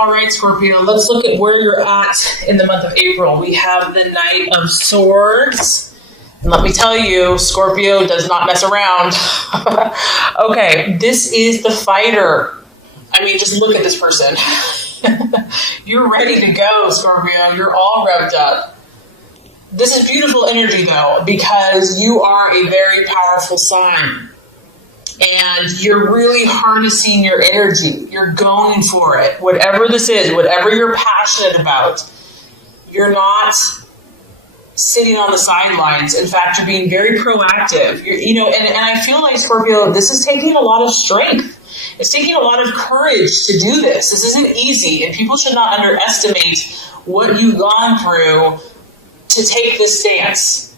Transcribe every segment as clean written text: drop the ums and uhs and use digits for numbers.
All right, Scorpio, let's look at where you're at in the month of April. We have the Knight of Swords. And let me tell you, Scorpio does not mess around. Okay, this is the fighter. I mean, just look at this person. You're ready to go, Scorpio. You're all revved up. This is beautiful energy, though, because you are a very powerful sign. And you're really harnessing your energy. You're going for it. Whatever this is, whatever you're passionate about, you're not sitting on the sidelines. In fact, you're being very proactive. And I feel like, Scorpio, this is taking a lot of strength. It's taking a lot of courage to do this. This isn't easy, and people should not underestimate what you've gone through to take this stance,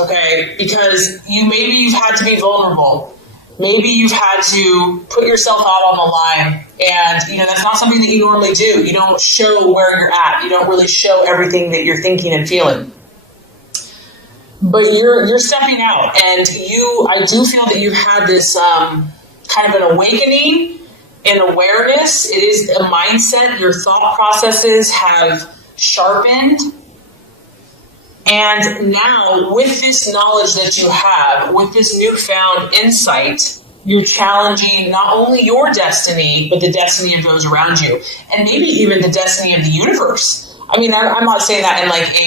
okay? Because maybe you've had to be vulnerable. Maybe you've had to put yourself out on the line, and that's not something that you normally do. You don't show where you're at. You don't really show everything that you're thinking and feeling. But you're stepping out, and I do feel that you've had this kind of an awakening and awareness. It is a mindset. Your thought processes have sharpened. And now, with this knowledge that you have, with this newfound insight, you're challenging not only your destiny, but the destiny of those around you. And maybe even the destiny of the universe. I mean, I'm not saying that in like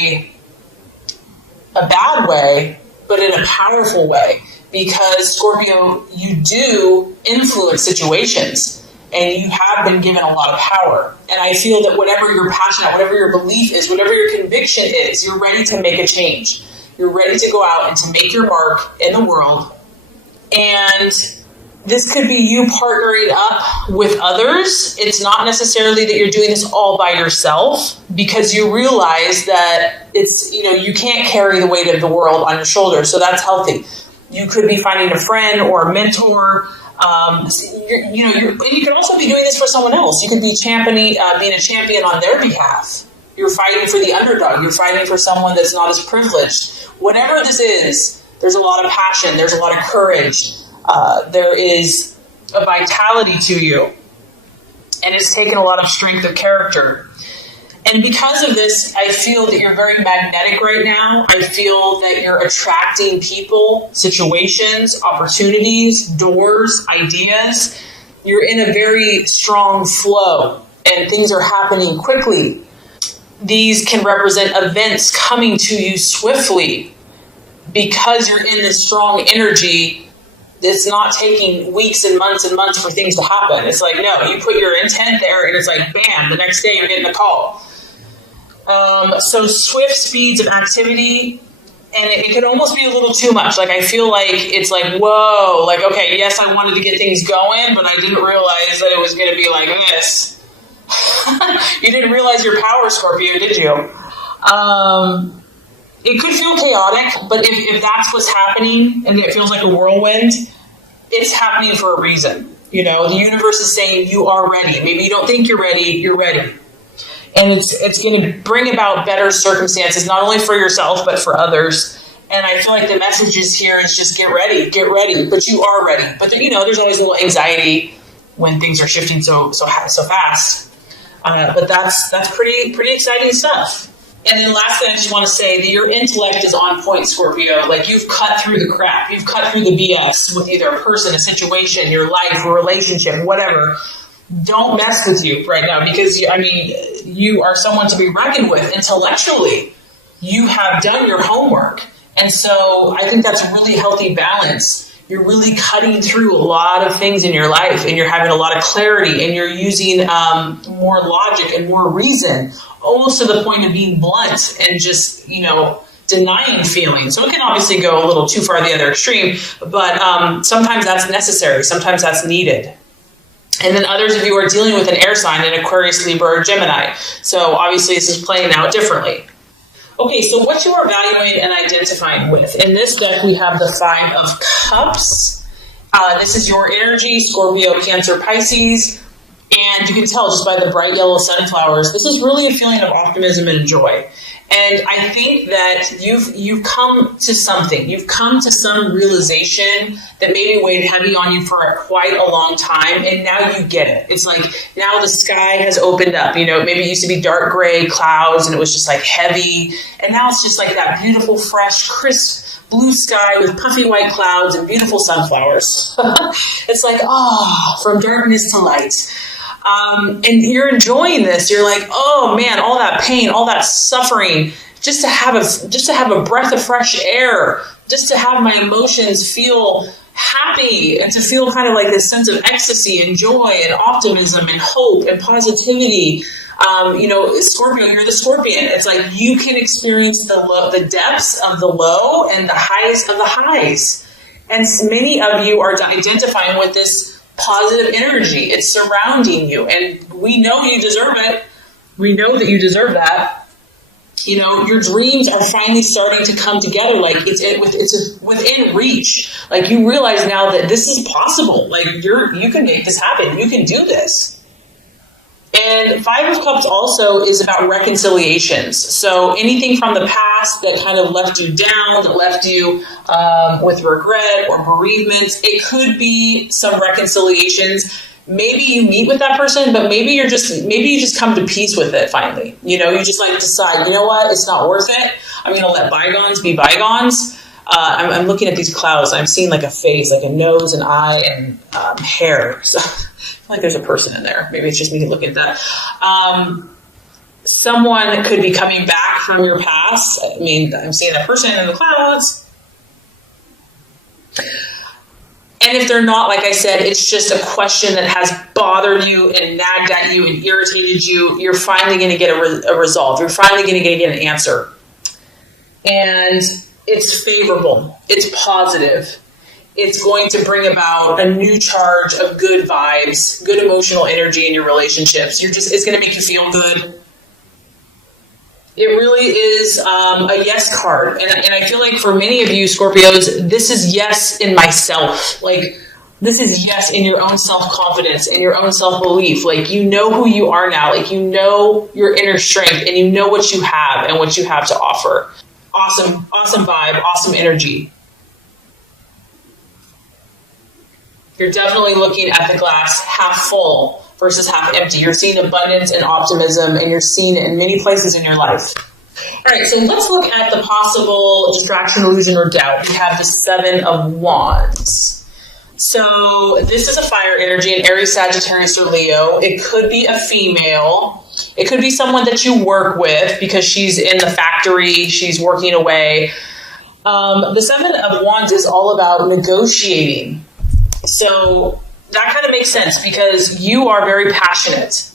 a bad way, but in a powerful way. Because, Scorpio, you do influence situations. And you have been given a lot of power. And I feel that whatever your passion, whatever your belief is, whatever your conviction is, you're ready to make a change. You're ready to go out and to make your mark in the world. And this could be you partnering up with others. It's not necessarily that you're doing this all by yourself, because you realize that you can't carry the weight of the world on your shoulders. So that's healthy. You could be finding a friend or a mentor. And you could also be doing this for someone else. You could be being a champion on their behalf. You're fighting for the underdog. You're fighting for someone that's not as privileged. Whatever this is, there's a lot of passion. There's a lot of courage. There is a vitality to you. And it's taken a lot of strength of character. And because of this, I feel that you're very magnetic right now. I feel that you're attracting people, situations, opportunities, doors, ideas. You're in a very strong flow, and things are happening quickly. These can represent events coming to you swiftly. Because you're in this strong energy, it's not taking weeks and months for things to happen. It's like, no, you put your intent there, and it's like, bam, the next day you're getting a call. So swift speeds of activity, and it could almost be a little too much. Like, I feel like it's like, whoa, like, okay, yes, I wanted to get things going, but I didn't realize that it was going to be like this. You didn't realize your power, Scorpio, did you? It could feel chaotic, but if that's what's happening and it feels like a whirlwind, it's happening for a reason. The universe is saying you are ready. Maybe you don't think you're ready, you're ready. And it's going to bring about better circumstances, not only for yourself, but for others. And I feel like the message is here is just get ready. But you are ready. But there's always a little anxiety when things are shifting so fast. But that's pretty exciting stuff. And then lastly, I just want to say that your intellect is on point, Scorpio. Like, you've cut through the crap. You've cut through the BS with either a person, a situation, your life, a relationship, whatever. Don't mess with you right now, because, you are someone to be reckoned with intellectually. You have done your homework. And so I think that's a really healthy balance. You're really cutting through a lot of things in your life, and you're having a lot of clarity, and you're using more logic and more reason, almost to the point of being blunt and just, denying feelings. So it can obviously go a little too far the other extreme, but sometimes that's necessary. Sometimes that's needed. And then others of you are dealing with an air sign, an Aquarius, Libra, or Gemini. So obviously this is playing out differently. Okay, so what you are evaluating and identifying with. In this deck, we have the Five of Cups. This is your energy, Scorpio, Cancer, Pisces. And you can tell just by the bright yellow sunflowers, this is really a feeling of optimism and joy. And I think that you've come to something. You've come to some realization that maybe weighed heavy on you for quite a long time, and now you get it. It's like now the sky has opened up. Maybe it used to be dark gray clouds, and it was just like heavy, and now it's just like that beautiful, fresh, crisp blue sky with puffy white clouds and beautiful sunflowers. It's like, from darkness to light. And you're enjoying this. You're like, oh man, all that pain, all that suffering, just to have a breath of fresh air, just to have my emotions feel happy and to feel kind of like this sense of ecstasy and joy and optimism and hope and positivity. Scorpio, you're the scorpion. It's like you can experience the depths of the low and the highs of the highs. And many of you are identifying with this positive energy. It's surrounding you, and we know you deserve it. We know that you deserve that. Your dreams are finally starting to come together. Like it's within reach. Like you realize now that this is possible. Like you can make this happen. You can do this. And Five of Cups also is about reconciliations. So anything from the past that kind of left you down, that left you with regret or bereavement, it could be some reconciliations. Maybe you meet with that person, but maybe you just come to peace with it finally. You just like decide, you know what, it's not worth it. I'm going to let bygones be bygones. I'm looking at these clouds. I'm seeing like a face, like a nose, an eye, and hair. So like there's a person in there. Maybe it's just me looking at that. Someone could be coming back from your past. I mean, I'm seeing that person in the clouds. And if they're not, like I said, it's just a question that has bothered you and nagged at you and irritated you. You're finally going to get a resolve. You're finally going to get an answer. And it's favorable. It's positive. It's going to bring about a new charge of good vibes, good emotional energy in your relationships. It's going to make you feel good. It really is a yes card. And I feel like for many of you Scorpios, this is yes in myself. Like this is yes in your own self-confidence and your own self-belief. Like you know who you are now. Like you know your inner strength and you know what you have and what you have to offer. Awesome vibe, awesome energy. You're definitely looking at the glass half full versus half empty. You're seeing abundance and optimism, and you're seeing it in many places in your life. All right, so let's look at the possible distraction, illusion, or doubt. We have the Seven of Wands. So this is a fire energy, an Aries, Sagittarius, or Leo. It could be a female. It could be someone that you work with because she's in the factory, she's working away. The Seven of Wands is all about negotiating. So that kind of makes sense because you are very passionate.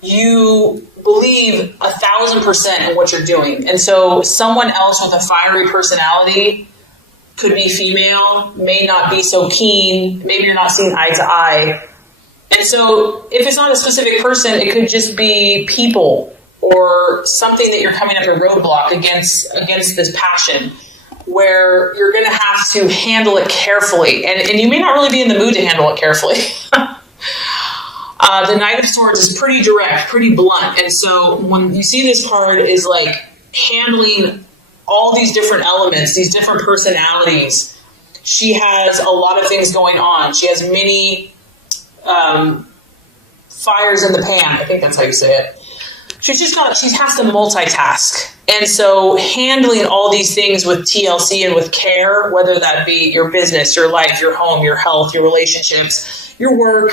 You believe 1,000% in what you're doing. And so someone else with a fiery personality, could be female, may not be so keen. Maybe you're not seeing eye to eye. And so if it's not a specific person, it could just be people or something that you're coming up a roadblock against this passion, where you're going to have to handle it carefully. And you may not really be in the mood to handle it carefully. The Knight of Swords is pretty direct, pretty blunt. And so when you see this card is like handling all these different elements, these different personalities. She has a lot of things going on. She has many fires in the pan. I think that's how you say it. She has to multitask. And so handling all these things with TLC and with care, whether that be your business, your life, your home, your health, your relationships, your work,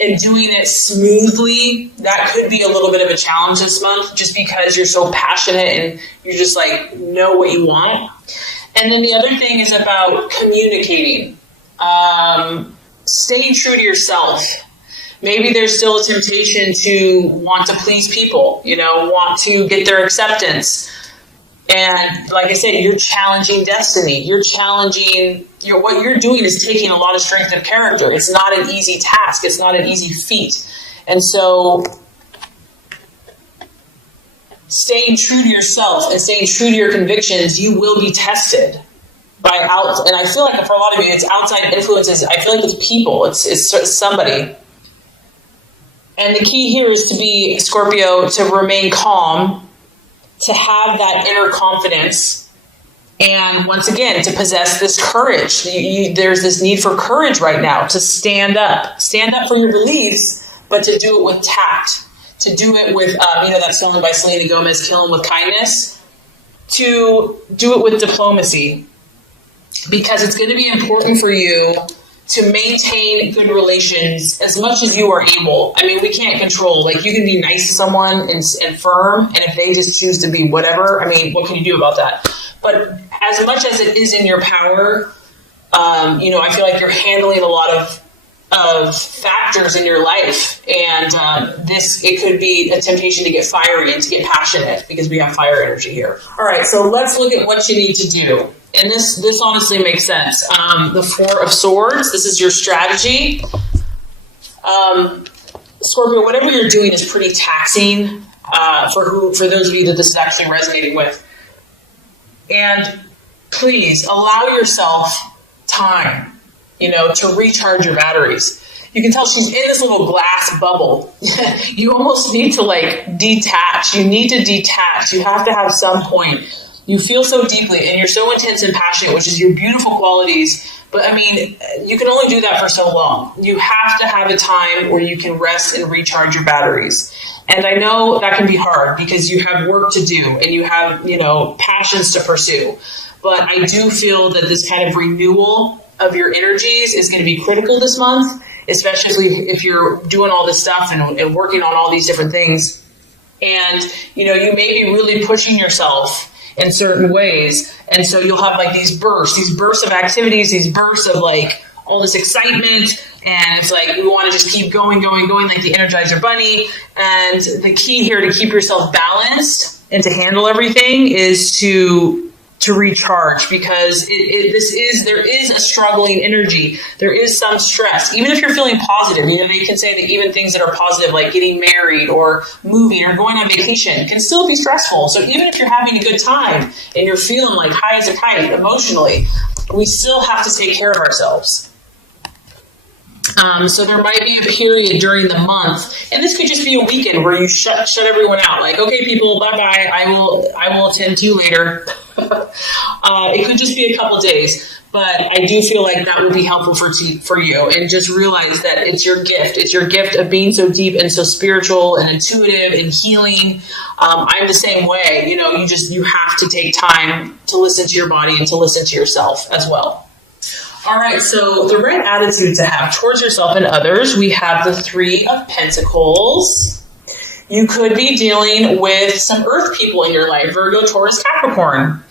and doing it smoothly, that could be a little bit of a challenge this month just because you're so passionate and you just know what you want. And then the other thing is about communicating, staying true to yourself. Maybe there's still a temptation to want to please people, want to get their acceptance. And like I said, you're challenging destiny. You're challenging, what you're doing is taking a lot of strength of character. It's not an easy task. It's not an easy feat. And so staying true to yourself and staying true to your convictions, you will be tested by and I feel like for a lot of you, it's outside influences. I feel like it's people. It's somebody. And the key here is to be, Scorpio, to remain calm, to have that inner confidence, and once again, to possess this courage. There's this need for courage right now to stand up for your beliefs, but to do it with tact, to do it with, that song by Selena Gomez, Kill 'Em With Kindness, to do it with diplomacy, because it's going to be important for you to maintain good relations as much as you are able. I mean, we can't control, like, you can be nice to someone and firm, and if they just choose to be whatever, I mean, what can you do about that? But as much as it is in your power, I feel like you're handling a lot of factors in your life, and it could be a temptation to get fiery and to get passionate, because we have fire energy here. All right, so let's look at what you need to do. And this honestly makes sense. The Four of Swords, this is your strategy. Scorpio, whatever you're doing is pretty taxing for those of you that this is actually resonating with. And please allow yourself time, to recharge your batteries. You can tell she's in this little glass bubble. You almost need to detach. You need to detach. You have to have some point. You feel so deeply and you're so intense and passionate, which is your beautiful qualities. But I mean, you can only do that for so long. You have to have a time where you can rest and recharge your batteries. And I know that can be hard because you have work to do and you have, passions to pursue. But I do feel that this kind of renewal of your energies is going to be critical this month, especially if you're doing all this stuff and working on all these different things. And, you may be really pushing yourself in certain ways. And so you'll have these bursts of activities, these bursts of all this excitement. And it's you want to just keep going, like the Energizer Bunny. And the key here to keep yourself balanced and to handle everything is to recharge, because there is a struggling energy. There is some stress. Even if you're feeling positive, they can say that even things that are positive, like getting married or moving or going on vacation, can still be stressful. So even if you're having a good time and you're feeling high as a kite emotionally, we still have to take care of ourselves. So there might be a period during the month, and this could just be a weekend where you shut everyone out. Okay, people, bye-bye. I will attend to you later. It could just be a couple days, but I do feel like that would be helpful for you. And just realize that it's your gift. It's your gift of being so deep and so spiritual and intuitive and healing. I'm the same way. You have to take time to listen to your body and to listen to yourself as well. All right, so the right attitude to have towards yourself and others, we have the Three of Pentacles. You could be dealing with some earth people in your life, Virgo, Taurus, Capricorn.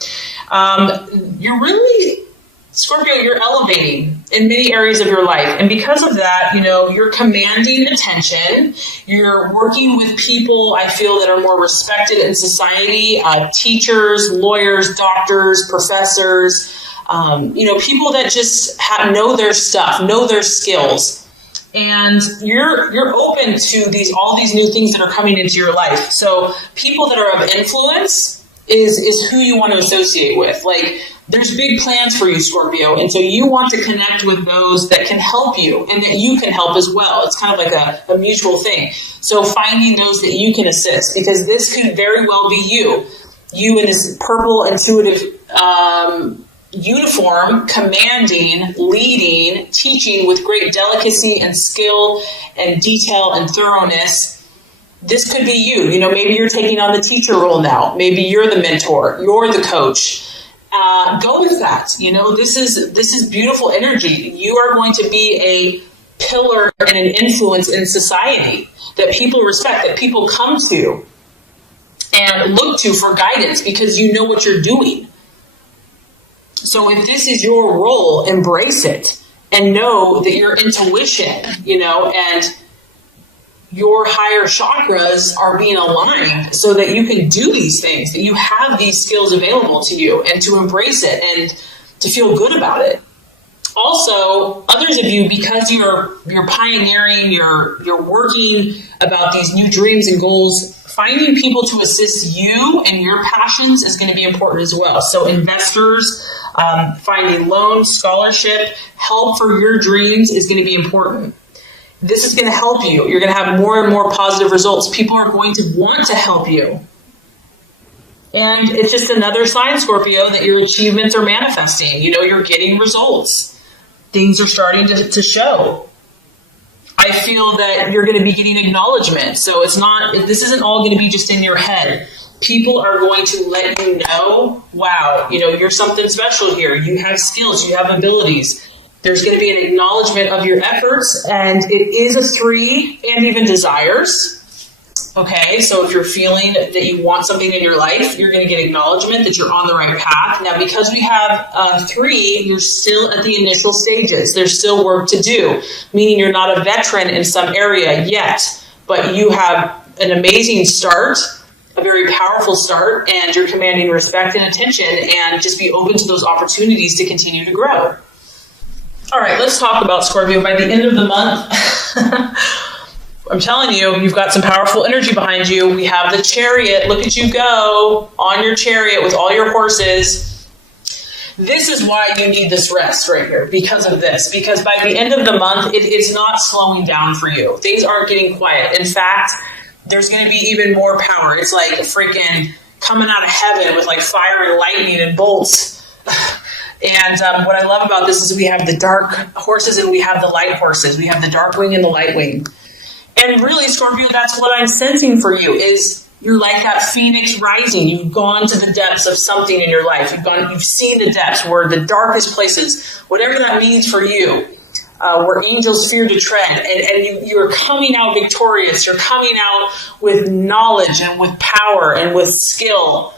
You're really, Scorpio, you're elevating in many areas of your life. And because of that, you're commanding attention. You're working with people, I feel, that are more respected in society, teachers, lawyers, doctors, professors, people that just know their stuff, know their skills. And you're open to all these new things that are coming into your life. So people that are of influence is who you want to associate with. There's big plans for you, Scorpio. And so you want to connect with those that can help you and that you can help as well. It's kind of like a mutual thing. So finding those that you can assist, because this could very well be you. You in this purple intuitive uniform, commanding, leading, teaching with great delicacy and skill and detail and thoroughness. This could be you. Maybe you're taking on the teacher role now. Maybe you're the mentor. You're the coach. Go with that. This is beautiful energy. You are going to be a pillar and an influence in society that people respect, that people come to and look to for guidance because you know what you're doing. So if this is your role, embrace it and know that your intuition, and your higher chakras are being aligned so that you can do these things, that you have these skills available to you, and to embrace it and to feel good about it. Also, others of you, because you're pioneering, you're working about these new dreams and goals, finding people to assist you and your passions is going to be important as well. So investors, finding loans, scholarship, help for your dreams is going to be important. This is going to help you. You're going to have more and more positive results. People are going to want to help you. And it's just another sign, Scorpio, that your achievements are manifesting. You're getting results. Things are starting to show. I feel that you're going to be getting acknowledgement. So this isn't all going to be just in your head. People are going to let you know, wow, you're something special here. You have skills, you have abilities. There's going to be an acknowledgement of your efforts, and it is a 3 and even desires. Okay, so if you're feeling that you want something in your life, you're going to get acknowledgement that you're on the right path. Now, because we have 3, you're still at the initial stages. There's still work to do, meaning you're not a veteran in some area yet, but you have an amazing start, a very powerful start, and you're commanding respect and attention, and just be open to those opportunities to continue to grow. All right, let's talk about Scorpio. By the end of the month, I'm telling you, you've got some powerful energy behind you. We have the Chariot. Look at you go on your chariot with all your horses. This is why you need this rest right here, because of this. Because by the end of the month, it's not slowing down for you. Things aren't getting quiet. In fact, there's going to be even more power. It's like freaking coming out of heaven with like fire and lightning and bolts. And what I love about this is we have the dark horses and we have the light horses. We have the dark wing and the light wing. And really, Scorpio, that's what I'm sensing for you is you're like that phoenix rising. You've gone to the depths of something in your life. You've seen the depths where the darkest places, whatever that means for you, where angels fear to tread. And you're coming out victorious. You're coming out with knowledge and with power and with skill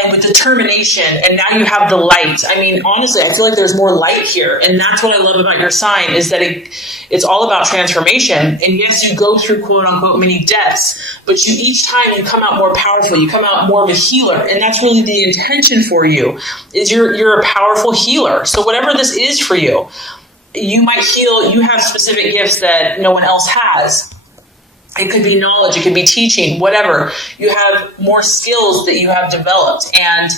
and with determination, and now you have the light. I mean, honestly, I feel like there's more light here, and that's what I love about your sign, is that it's all about transformation. And yes, you go through quote-unquote many deaths, but each time you come out more powerful, you come out more of a healer, and that's really the intention for you, is you're a powerful healer. So whatever this is for you, you might heal, you have specific gifts that no one else has. It could be knowledge, it could be teaching, whatever. You have more skills that you have developed. And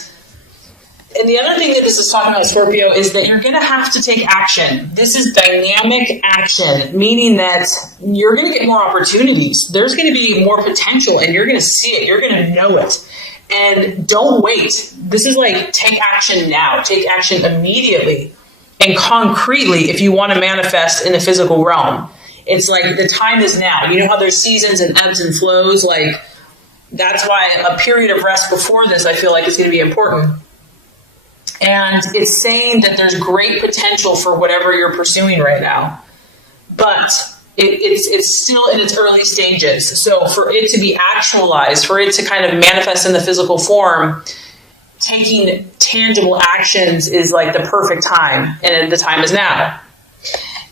the other thing that this is talking about, Scorpio, is that you're going to have to take action. This is dynamic action, meaning that you're going to get more opportunities. There's going to be more potential, and you're going to see it. You're going to know it. And don't wait. This is like take action now. Take action immediately and concretely if you want to manifest in the physical realm. It's like the time is now. You know how there's seasons and ebbs and flows? Like, that's why a period of rest before this, I feel like, is going to be important. And it's saying that there's great potential for whatever you're pursuing right now. But it's still in its early stages. So for it to be actualized, for it to kind of manifest in the physical form, taking tangible actions is like the perfect time. And the time is now.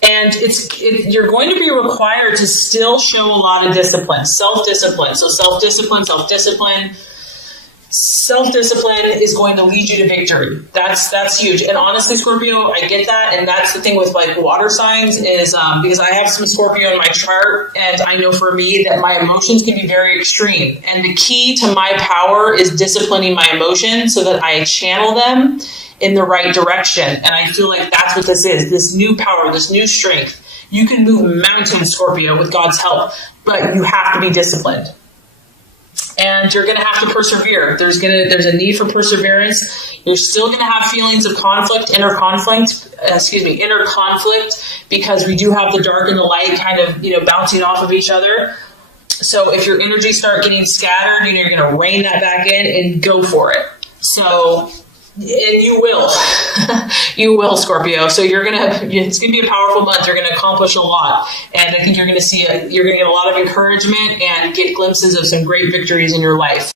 And you're going to be required to still show a lot of discipline, self-discipline. So self-discipline is going to lead you to victory. That's huge. And honestly, Scorpio, I get that. And that's the thing with like water signs is because I have some Scorpio in my chart, and I know for me that my emotions can be very extreme. And the key to my power is disciplining my emotions so that I channel them in the right direction. And I feel like that's what this is, this new power, this new strength. You can move mountains, Scorpio, with God's help, but you have to be disciplined. And you're going to have to persevere. There's a need for perseverance. You're still going to have feelings of inner conflict, because we do have the dark and the light kind of, bouncing off of each other. So if your energy start getting scattered, you're going to rein that back in and go for it. So, and you will, you will, Scorpio. So it's going to be a powerful month. You're going to accomplish a lot. And I think you're going to get a lot of encouragement and get glimpses of some great victories in your life.